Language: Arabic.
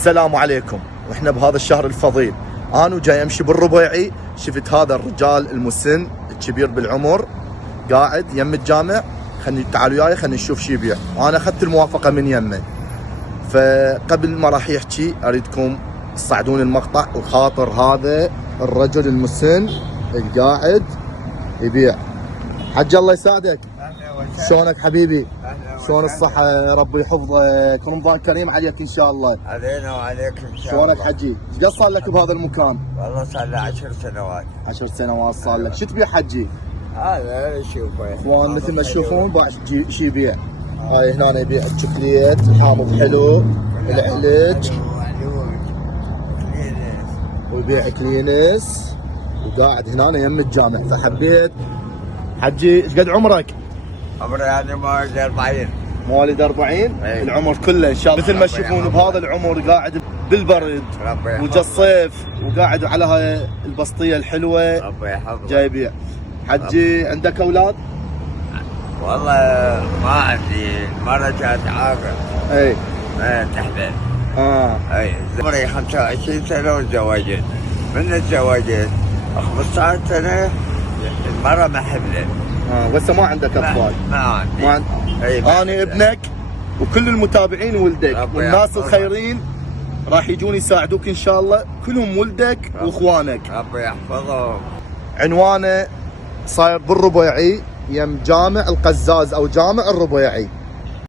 السلام عليكم. واحنا بهذا الشهر الفضيل انا جاي امشي بالربيعي، شفت هذا الرجال المسن الكبير بالعمر قاعد يم الجامع. تعالوا وياي خلينا نشوف شو يبيع، وانا اخذت الموافقه من يمه. فقبل ما راح يحكي اريدكم تصعدون المقطع وخاطر هذا الرجل المسن القاعد يبيع. حج الله يساعدك. شلونك حبيبي؟ شلون الصحة؟ ربي يحفظك، رمضان كريم عليك ان شاء الله. علينا وعليك ان شاء الله. شلونك حجي؟ ايش قد صار لك بهذا المكان؟ والله صار له 10 سنوات. 10 سنوات صار لك. شو تبيع حجي؟ هذا شوفه اخوان مثل ما تشوفون شو يبيع. هاي هنا يبيع الشوكليت الحامض حلو، العلج، ويبيع كلينس، وقاعد هنا يم الجامع. فحبيت حجي ايش قد عمرك؟ عمري يعني مواليد 40. مواليد 40؟ العمر كله ان شاء الله. مثل ما تشوفون بهذا العمر قاعد بالبرد وجا الصيف وقاعد على هاي البسطيه الحلوه. ربي يحفظك. جاي يبيع. حجي عندك اولاد؟ والله ما عندي، المرة جات عاقل. اي تحبل. اي عمري 25 سنة وتزوجت. من تزوجت 15 سنة المرة ما حبلت. بس ما عندك اطفال؟ ما عندي. انا ابنك وكل المتابعين ولدك والناس الخيرين راح يجون يساعدوك ان شاء الله، كلهم ولدك واخوانك. ربي يحفظهم. عنوانه صاير بالربيعي يم جامع القزاز او جامع الربيعي.